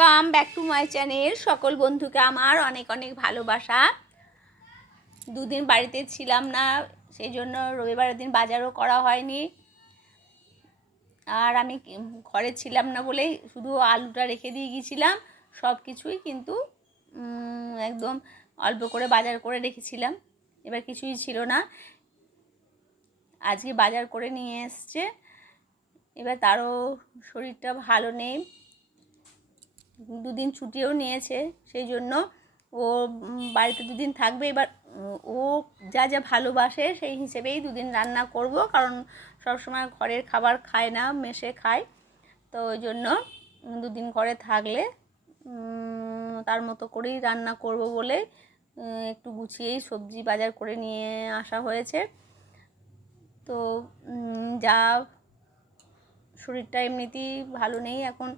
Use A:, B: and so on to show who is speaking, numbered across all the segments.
A: Come back to my channel সকল বন্ধুকে আমার অনেক অনেক ভালোবাসা। দুদিন বাড়িতে ছিলাম না সেই জন্য রবিবারের দিন বাজারও করা হয়নি। আর আমি ঘরে ছিলাম না বলেই শুধু আলুটা রেখে দিয়ে গিয়েছিলাম সব কিছুই কিন্তু একদম অল্প করে বাজার করে রেখেছিলাম। এবার কিছুই ছিল না। আজকে বাজার করে নিয়ে এসছে। এবার তারও শরীরটা ভালো নেই। দুদিন ছুটিও নিয়েছে, সেই জন্য ও বাড়িতে দুদিন থাকবে। এবার, ও যা যা ভালোবাসে সেই হিসেবেই দুদিন রান্না করব, কারণ সবসময় ঘরের খাবার খায় না মেশে খায়। তো ওই জন্য দুদিন ঘরে থাকলে তার মতো করেই রান্না করব বলে একটু গুছিয়েই সবজি বাজার করে নিয়ে আসা হয়েছে। তো যা শরীরটা এমনিতেই ভালো নেই, এখন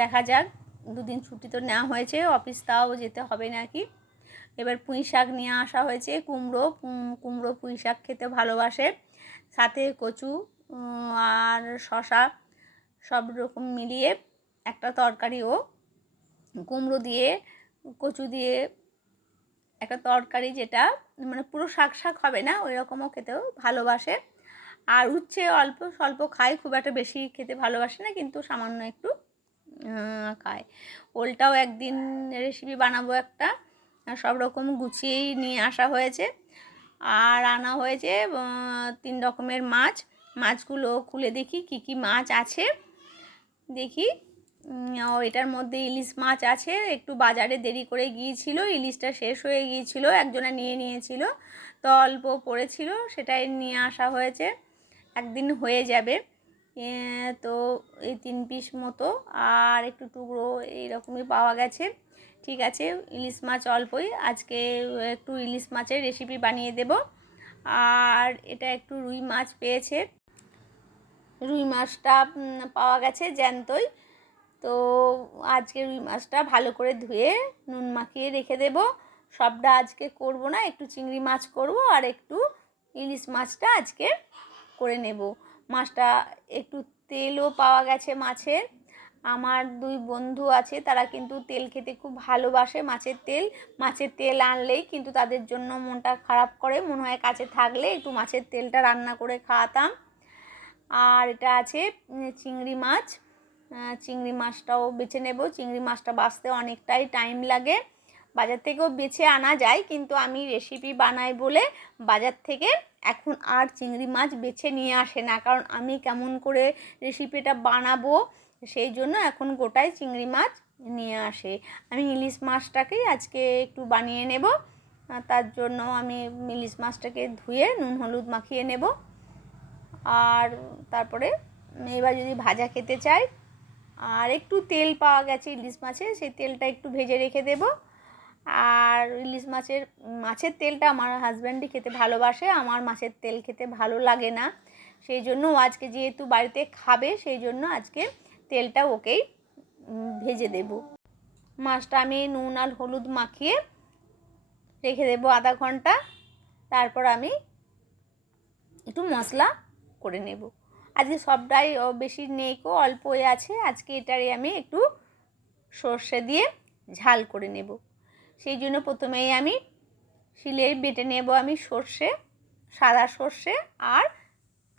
A: দেখা যাক। দুদিন ছুটি তো নেওয়া হয়েছে, অফিস তাও যেতে হবে নাকি? এবার পুঁই শাক নিয়ে আসা হয়েছে, কুমড়ো কুমড়ো পুঁই শাক খেতে ভালোবাসে, সাথে কচু আর শশা সব রকম মিলিয়ে একটা তরকারি ও কুমড়ো দিয়ে, কচু দিয়ে একটা তরকারি যেটা মানে পুরো শাক শাক হবে না ওই রকমও খেতেও ভালোবাসে। আর উচ্ছে অল্প, স্বল্প খায়, খুব একটা বেশি খেতে ভালোবাসে না, কিন্তু সামান্য একটু খায়। ওলটাও একদিন রেসিপি বানাবো একটা সব রকম গুছিয়েই নিয়ে আসা হয়েছে। আর আনা হয়েছে তিন রকমের মাছ। মাছগুলো খুলে দেখি কি কি মাছ আছে। দেখি ও এটার মধ্যে ইলিশ মাছ আছে। একটু বাজারে দেরি করে গিয়েছিল, ইলিশটা শেষ হয়ে গিয়েছিল, একজনে নিয়ে নিয়েছিল। তো অল্প পড়েছিল, সেটাই নিয়ে আসা হয়েছে। একদিন হয়ে যাবে। তো এই তিন পিস মতো আর একটু টুকরো এইরকমই পাওয়া গেছে। ঠিক আছে, ইলিশ মাছ অল্পই। আজকে একটু ইলিশ মাছের রেসিপি বানিয়ে দেব। আর এটা একটু রুই মাছ পেয়েছে। রুই মাছটা পাওয়া গেছে জ্যান্তই। তো আজকে রুই মাছটা ভালো করে ধুয়ে নুন মাখিয়ে রেখে দেব। সবটা আজকে করব না, একটু চিংড়ি মাছ করব আর একটু ইলিশ মাছটা আজকে করে নেব। মাছটা একটু তেলও পাওয়া গেছে মাছের। আমার দুই বন্ধু আছে, তারা কিন্তু তেল খেতে খুব ভালোবাসে মাছের তেল। মাছের তেল আনলেই কিন্তু তাদের জন্য মনটা খারাপ করে, মনে হয় কাছে থাকলে একটু মাছের তেলটা রান্না করে খাওয়াতাম। আর এটা আছে চিংড়ি মাছ। চিংড়ি মাছটাও বেছে নেব। চিংড়ি মাছটা বাঁচতে অনেকটাই টাইম লাগে। বাজার থেকেও বেছে আনা যায়, কিন্তু আমি রেসিপি বানাই বলে বাজার থেকে এখন আর চিংড়ি মাছ বেছে নিয়ে আসে না। কারণ আমি কেমন করে রেসিপিটা বানাবো, সেই জন্য এখন গোটাই চিংড়ি মাছ নিয়ে আসে। আমি ইলিশ মাছটাকেই আজকে একটু বানিয়ে নেব। তার জন্য আমি ইলিশ মাছটাকে ধুয়ে নুন, হলুদ মাখিয়ে নেব। আর তারপরে এবার যদি ভাজা খেতে চাই, আর একটু তেল পাওয়া গেছে ইলিশ মাছে, সেই তেলটা একটু ভেজে রেখে দেব। আর ইলিশ মাছের মাছের তেলটা আমার হাজব্যান্ডই খেতে ভালোবাসে, আমার মাছের তেল খেতে ভালো লাগে না। সেই জন্য আজকে যেহেতু বাড়িতে খাবে, সেই জন্য আজকে তেলটা ওকেই ভেজে দেব। মাছটা আমি নুন আর হলুদ মাখিয়ে রেখে দেবো আধা ঘণ্টা। তারপর আমি একটু মশলা করে নেব। আজকে সবটাই বেশি নেই কো, অল্পই আছে। আজকে এটারে আমি একটু সর্ষে দিয়ে ঝাল করে নেব। সেই জন্য প্রথমেই আমি শিলে বেটে নেব আমি সর্ষে, সাদা সর্ষে আর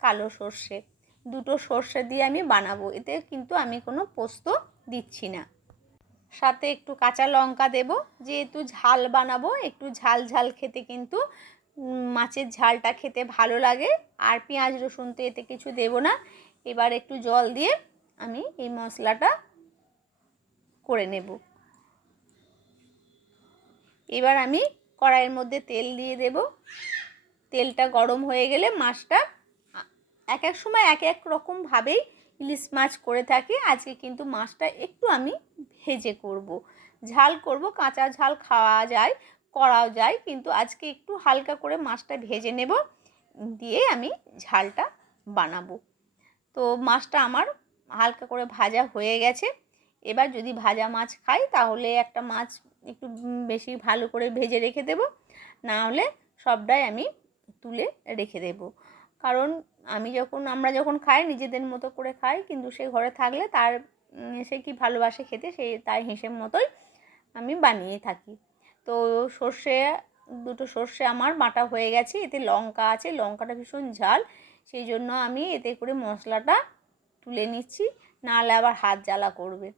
A: কালো সর্ষে। দুটো সর্ষে দিয়ে আমি বানাবো, এতে কিন্তু আমি কোনো পোস্ত দিচ্ছি না। সাথে একটু কাঁচা লঙ্কা দেব, যেহেতু ঝাল বানাবো, একটু ঝাল ঝাল খেতে কিন্তু মাছের ঝালটা খেতে ভালো লাগে। আর পেঁয়াজ রসুন তো এতে কিছু দেব না। এবার একটু জল দিয়ে আমি এই মশলাটা করে নেব। এবার আমি কড়াইয়ের মধ্যে তেল দিয়ে দেব। তেলটা গরম হয়ে গেলে মাছটা এক এক সময় এক এক রকমভাবেই ইলিশ মাছ করে থাকি। আজকে কিন্তু মাছটা একটু আমি ভেজে করব। ঝাল করব, কাঁচা ঝাল খাওয়া যায়, করাও যায়, কিন্তু আজকে একটু হালকা করে মাছটা ভেজে নেব, দিয়ে আমি ঝালটা বানাবো। তো মাছটা আমার হালকা করে ভাজা হয়ে গেছে। এবার যদি ভাজা মাছ খাই, তাহলে একটা মাছ একটু বেশি ভালো করে ভেজে রেখে দেব। না হলে সবটাই আমি তুলে রেখে দেব। কারণ আমি যখন, আমরা যখন খাই, নিজেদের মতো করে খাই, কিন্তু সে ঘরে থাকলে তার সে কি ভালোবাসে খেতে, সে তার হিসেব মতোই আমি বানিয়ে থাকি। তো সর্ষে, দুটো সর্ষে আমার বাটা হয়ে গেছে, এতে লঙ্কা আছে, লঙ্কাটা ভীষণ ঝাল। সেই জন্য আমি এতে করে মশলাটা তুলে নিচ্ছি, নাহলে আবার হাত জ্বালা করবে।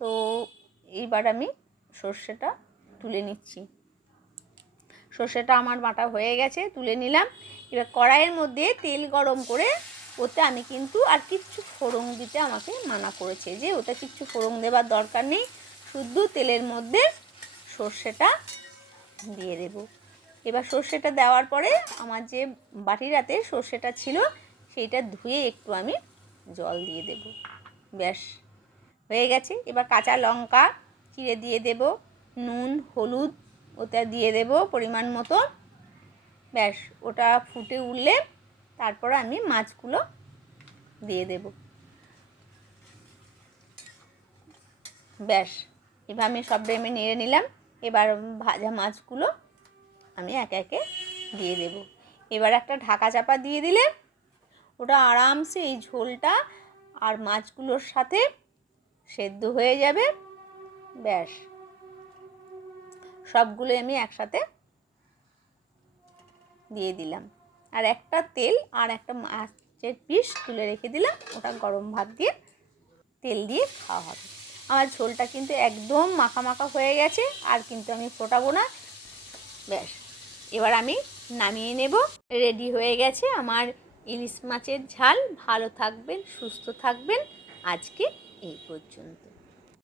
A: তো এইবার আমি সর্ষেটা তুলে নিচ্ছি। সর্ষেটা আমার বাটা হয়ে গেছে, তুলে নিলাম। এবার কড়াইয়ের মধ্যে তেল গরম করে ওতে আমি কিন্তু আর কিচ্ছু ফোড়ন দিতে আমাকে মানা করেছে যে ওটা কিচ্ছু ফোড়ন দেবার দরকার নেই। শুদ্ধ তেলের মধ্যে সর্ষেটা দিয়ে দেব। এবার সর্ষেটা দেওয়ার পরে আমার যে বাটির বাটিরাতে সর্ষেটা ছিল, সেইটা ধুয়ে একটু আমি জল দিয়ে দেব। ব্যাস, হয়ে গেছে। এবার কাঁচা লঙ্কা চিড়ে দিয়ে দেব, নুন, হলুদ, ওটা দিয়ে দেব পরিমাণ মতো। ব্যাস, ওটা ফুটে উঠলে তারপর আমি মাছগুলো দিয়ে দেব। ব্যাস, এবার আমি সব আমি নেড়ে নিলাম। এবার ভাজা মাছগুলো আমি একে একে দিয়ে দেব। এবার একটা ঢাকা চাপা দিয়ে দিলে ওটা আরামসে এই ঝোলটা আর মাছগুলোর সাথে সেদ্ধ হয়ে যাবে। ব্যাস। সবগুলো আমি একসাথে দিয়ে দিলাম। আর একটা তেল আর একটা মাছের পিস তুলে রেখে দিলাম। ওটা গরম ভাত দিয়ে তেল দিয়ে খাওয়া হবে। আমার ঝোলটা কিন্তু একদম মাখা মাখা হয়ে গেছে, আর কিন্তু আমি ফোটাবো না। ব্যাস। এবার আমি নামিয়ে নেব। রেডি হয়ে গেছে আমার ইলিশ মাছের ঝাল। ভালো থাকবেন, সুস্থ থাকবেন। আজকে এই পর্যন্ত।